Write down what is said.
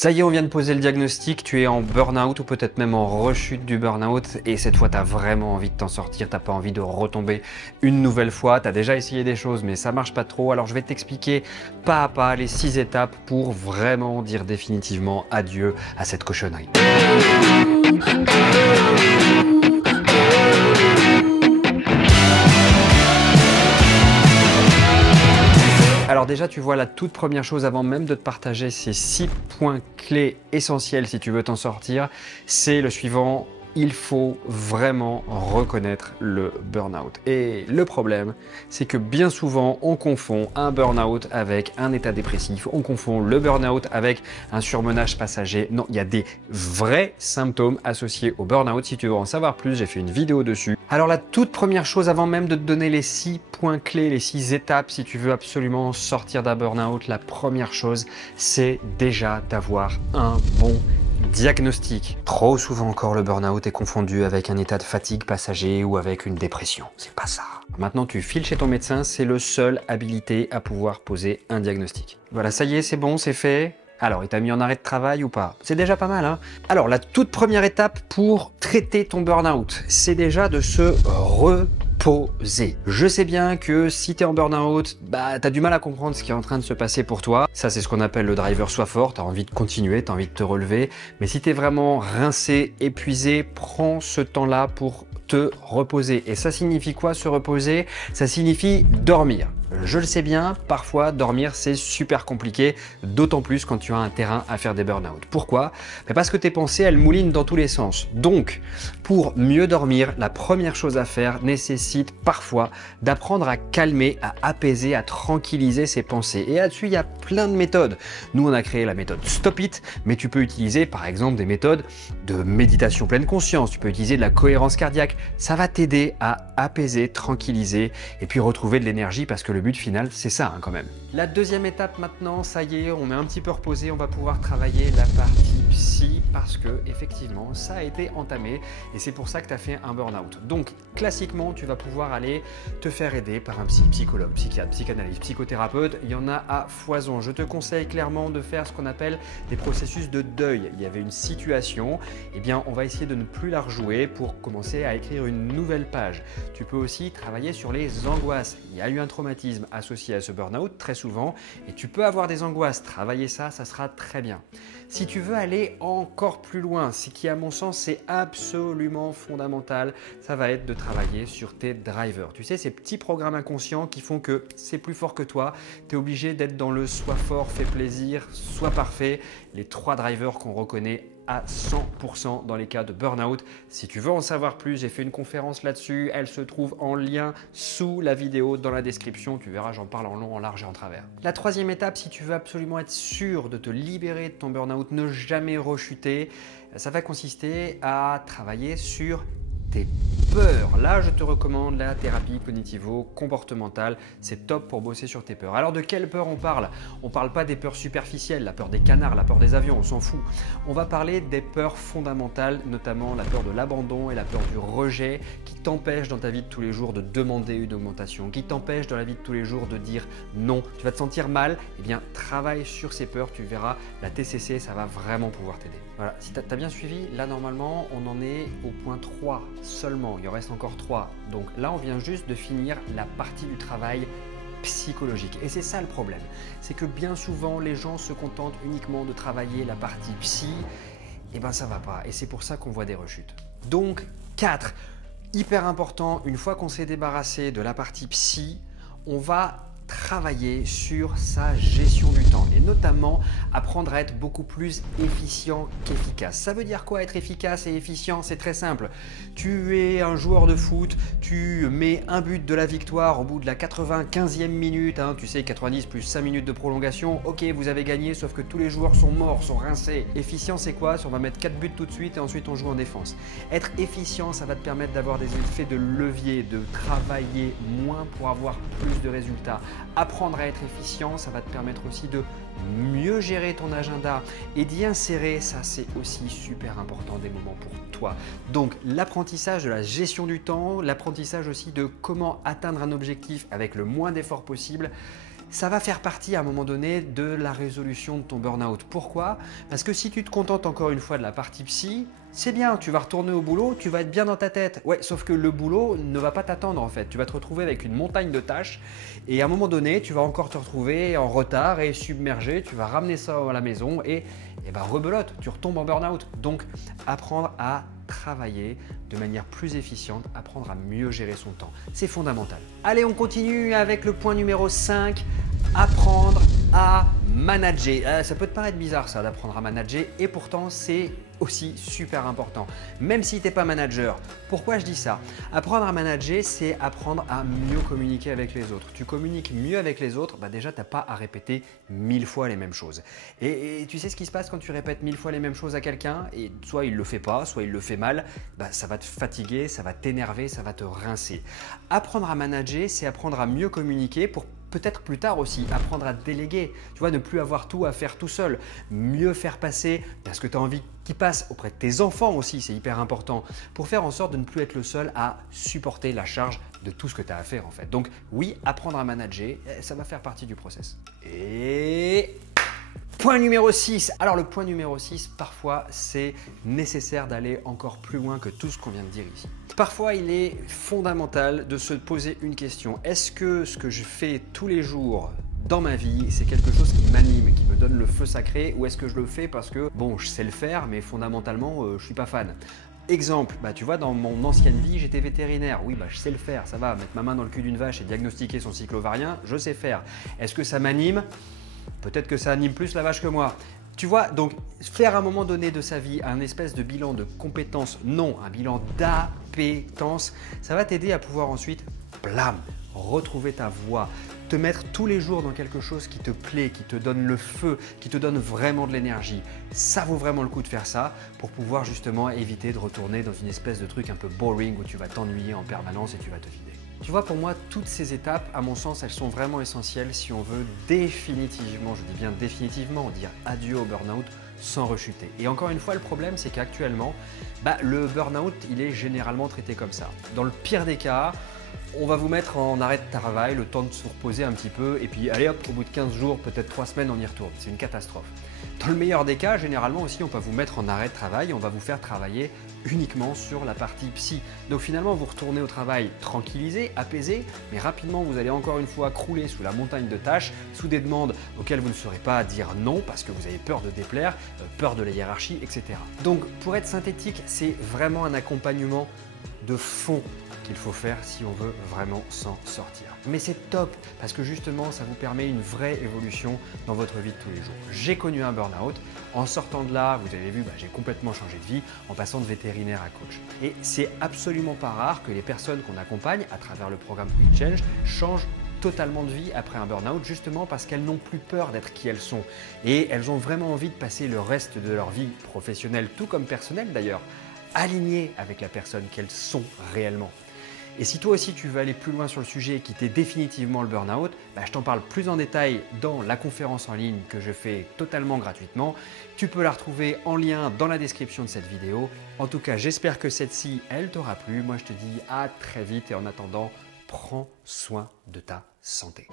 Ça y est, on vient de poser le diagnostic, tu es en burn-out ou peut-être même en rechute du burn-out et cette fois tu as vraiment envie de t'en sortir, tu n'as pas envie de retomber une nouvelle fois, tu as déjà essayé des choses mais ça marche pas trop, alors je vais t'expliquer pas à pas les 6 étapes pour vraiment dire définitivement adieu à cette cochonnerie. Alors déjà, tu vois la toute première chose avant même de te partager ces 6 points clés essentiels si tu veux t'en sortir, c'est le suivant. Il faut vraiment reconnaître le burn-out. Et le problème, c'est que bien souvent, on confond un burn-out avec un état dépressif. On confond le burn-out avec un surmenage passager. Non, il y a des vrais symptômes associés au burn-out. Si tu veux en savoir plus, j'ai fait une vidéo dessus. Alors la toute première chose, avant même de te donner les 6 points clés, les 6 étapes, si tu veux absolument sortir d'un burn-out, la première chose, c'est déjà d'avoir un bon diagnostic. Trop souvent encore, le burn-out est confondu avec un état de fatigue passager ou avec une dépression. C'est pas ça. Maintenant, tu files chez ton médecin, c'est le seul habilité à pouvoir poser un diagnostic. Voilà, ça y est, c'est bon, c'est fait. Alors, il t'a mis en arrêt de travail ou pas? C'est déjà pas mal, hein? Alors, la toute première étape pour traiter ton burn-out, c'est déjà de se reposer. Je sais bien que si tu es en burn-out, t'as du mal à comprendre ce qui est en train de se passer pour toi. Ça, c'est ce qu'on appelle le driver soit fort. Tu as envie de continuer, tu as envie de te relever. Mais si tu es vraiment rincé, épuisé, prends ce temps-là pour te reposer. Et ça signifie quoi, se reposer? Ça signifie dormir. Je le sais bien, parfois dormir c'est super compliqué, d'autant plus quand tu as un terrain à faire des burn-out. Pourquoi? Parce que tes pensées elles moulinent dans tous les sens. Donc, pour mieux dormir, la première chose à faire nécessite parfois d'apprendre à calmer, à apaiser, à tranquilliser ses pensées. Et là-dessus, il y a plein de méthodes. Nous, on a créé la méthode Stop It, mais tu peux utiliser par exemple des méthodes de méditation pleine conscience, tu peux utiliser de la cohérence cardiaque. Ça va t'aider à apaiser, tranquilliser et puis retrouver de l'énergie parce que le but final, c'est ça quand même. La deuxième étape maintenant, ça y est, on est un petit peu reposé, on va pouvoir travailler la partie psy parce que effectivement, ça a été entamé et c'est pour ça que tu as fait un burn-out. Donc, classiquement, tu vas pouvoir aller te faire aider par un psychologue, psychiatre, psychanalyste, psychothérapeute. Il y en a à foison. Je te conseille clairement de faire ce qu'on appelle des processus de deuil. Il y avait une situation, eh bien, on va essayer de ne plus la rejouer pour commencer à écrire une nouvelle page. Tu peux aussi travailler sur les angoisses. Il y a eu un traumatisme associé à ce burn-out très souvent et tu peux avoir des angoisses. Travailler ça, ça sera très bien. Si tu veux aller encore plus loin, ce qui à mon sens c'est absolument fondamental, ça va être de travailler sur tes drivers. Tu sais, ces petits programmes inconscients qui font que c'est plus fort que toi, tu es obligé d'être dans le soit fort, fais plaisir, soit parfait, les 3 drivers qu'on reconnaît à 100% dans les cas de burn-out. Si tu veux en savoir plus, j'ai fait une conférence là-dessus, elle se trouve en lien sous la vidéo dans la description, tu verras, j'en parle en long, en large et en travers. La troisième étape, si tu veux absolument être sûr de te libérer de ton burn-out, ne jamais rechuter, ça va consister à travailler sur tes peurs. Là, je te recommande la thérapie cognitivo-comportementale. C'est top pour bosser sur tes peurs. Alors, de quelles peurs on parle? On ne parle pas des peurs superficielles, la peur des canards, la peur des avions, on s'en fout. On va parler des peurs fondamentales, notamment la peur de l'abandon et la peur du rejet qui t'empêchent dans ta vie de tous les jours de demander une augmentation, qui t'empêchent dans la vie de tous les jours de dire non. Tu vas te sentir mal, eh bien, travaille sur ces peurs, tu verras, la TCC, ça va vraiment pouvoir t'aider. Voilà, si tu as bien suivi, là, normalement, on en est au point 3 seulement. Il en reste encore 3. Donc là, on vient juste de finir la partie du travail psychologique. Et c'est ça le problème. C'est que bien souvent, les gens se contentent uniquement de travailler la partie psy. Et ben ça va pas. Et c'est pour ça qu'on voit des rechutes. Donc 4, hyper important, une fois qu'on s'est débarrassé de la partie psy, on va travailler sur sa gestion du temps et notamment apprendre à être beaucoup plus efficient qu'efficace. Ça veut dire quoi être efficace et efficient? C'est très simple. Tu es un joueur de foot, tu mets un but de la victoire au bout de la 95e minute, tu sais 90 plus 5 minutes de prolongation, ok vous avez gagné sauf que tous les joueurs sont morts, sont rincés. Efficient c'est quoi? On va mettre 4 buts tout de suite et ensuite on joue en défense. Être efficient ça va te permettre d'avoir des effets de levier, de travailler moins pour avoir plus de résultats. Apprendre à être efficient, ça va te permettre aussi de mieux gérer ton agenda et d'y insérer, ça c'est aussi super important, des moments pour toi. Donc l'apprentissage de la gestion du temps, l'apprentissage aussi de comment atteindre un objectif avec le moins d'efforts possible, ça va faire partie à un moment donné de la résolution de ton burn-out. Pourquoi? Parce que si tu te contentes encore une fois de la partie psy, c'est bien, tu vas retourner au boulot, tu vas être bien dans ta tête. Ouais, sauf que le boulot ne va pas t'attendre en fait. Tu vas te retrouver avec une montagne de tâches et à un moment donné, tu vas encore te retrouver en retard et submergé. Tu vas ramener ça à la maison et rebelote, tu retombes en burn-out. Donc, apprendre à travailler de manière plus efficiente, apprendre à mieux gérer son temps. C'est fondamental. Allez, on continue avec le point numéro 5, apprendre à manager. Ça peut te paraître bizarre ça d'apprendre à manager et pourtant c'est aussi super important. Même si tu n'es pas manager. Pourquoi je dis ça? Apprendre à manager, c'est apprendre à mieux communiquer avec les autres. Tu communiques mieux avec les autres, déjà tu n'as pas à répéter 1000 fois les mêmes choses. Et tu sais ce qui se passe quand tu répètes 1000 fois les mêmes choses à quelqu'un et soit il ne le fait pas, soit il le fait mal, ça va te fatiguer, ça va t'énerver, ça va te rincer. Apprendre à manager, c'est apprendre à mieux communiquer pour peut-être plus tard aussi, apprendre à déléguer, tu vois, ne plus avoir tout à faire tout seul, mieux faire passer ce que tu as envie qu'il passe auprès de tes enfants aussi, c'est hyper important, pour faire en sorte de ne plus être le seul à supporter la charge de tout ce que tu as à faire en fait. Donc oui, apprendre à manager, ça va faire partie du process. Et point numéro 6. Alors le point numéro 6, parfois c'est nécessaire d'aller encore plus loin que tout ce qu'on vient de dire ici. Parfois il est fondamental de se poser une question. Est-ce que ce que je fais tous les jours dans ma vie, c'est quelque chose qui m'anime, qui me donne le feu sacré, ou est-ce que je le fais parce que bon, je sais le faire mais fondamentalement je suis pas fan. Exemple, tu vois, dans mon ancienne vie, j'étais vétérinaire. Oui, je sais le faire, ça va. Mettre ma main dans le cul d'une vache et diagnostiquer son cycle ovarien, je sais faire. Est-ce que ça m'anime? Peut-être que ça anime plus la vache que moi. Tu vois, donc faire à un moment donné de sa vie un espèce de bilan de compétences, non, un bilan d'appétence, ça va t'aider à pouvoir ensuite, blam, retrouver ta voie, te mettre tous les jours dans quelque chose qui te plaît, qui te donne le feu, qui te donne vraiment de l'énergie. Ça vaut vraiment le coup de faire ça pour pouvoir justement éviter de retourner dans une espèce de truc un peu boring où tu vas t'ennuyer en permanence et tu vas te vider. Tu vois, pour moi, toutes ces étapes, à mon sens, elles sont vraiment essentielles si on veut définitivement, je dis bien définitivement, dire adieu au burn-out sans rechuter. Et encore une fois, le problème, c'est qu'actuellement, le burn-out, il est généralement traité comme ça. Dans le pire des cas, on va vous mettre en arrêt de travail, le temps de se reposer un petit peu, et puis allez hop, au bout de 15 jours, peut-être 3 semaines, on y retourne. C'est une catastrophe. Dans le meilleur des cas, généralement aussi, on va vous mettre en arrêt de travail, on va vous faire travailler uniquement sur la partie psy. Donc finalement, vous retournez au travail tranquillisé, apaisé, mais rapidement, vous allez encore une fois crouler sous la montagne de tâches, sous des demandes auxquelles vous ne saurez pas dire non parce que vous avez peur de déplaire, peur de la hiérarchie, etc. Donc pour être synthétique, c'est vraiment un accompagnement de fond qu'il faut faire si on veut vraiment s'en sortir. Mais c'est top parce que justement ça vous permet une vraie évolution dans votre vie de tous les jours. J'ai connu un burn-out, en sortant de là, vous avez vu, j'ai complètement changé de vie en passant de vétérinaire à coach. Et c'est absolument pas rare que les personnes qu'on accompagne à travers le programme Quick Change changent totalement de vie après un burn-out justement parce qu'elles n'ont plus peur d'être qui elles sont et elles ont vraiment envie de passer le reste de leur vie professionnelle, tout comme personnelle d'ailleurs, alignées avec la personne qu'elles sont réellement. Et si toi aussi tu veux aller plus loin sur le sujet et quitter définitivement le burn-out, je t'en parle plus en détail dans la conférence en ligne que je fais totalement gratuitement. Tu peux la retrouver en lien dans la description de cette vidéo. En tout cas, j'espère que celle-ci, elle t'aura plu. Moi, je te dis à très vite et en attendant, prends soin de ta santé.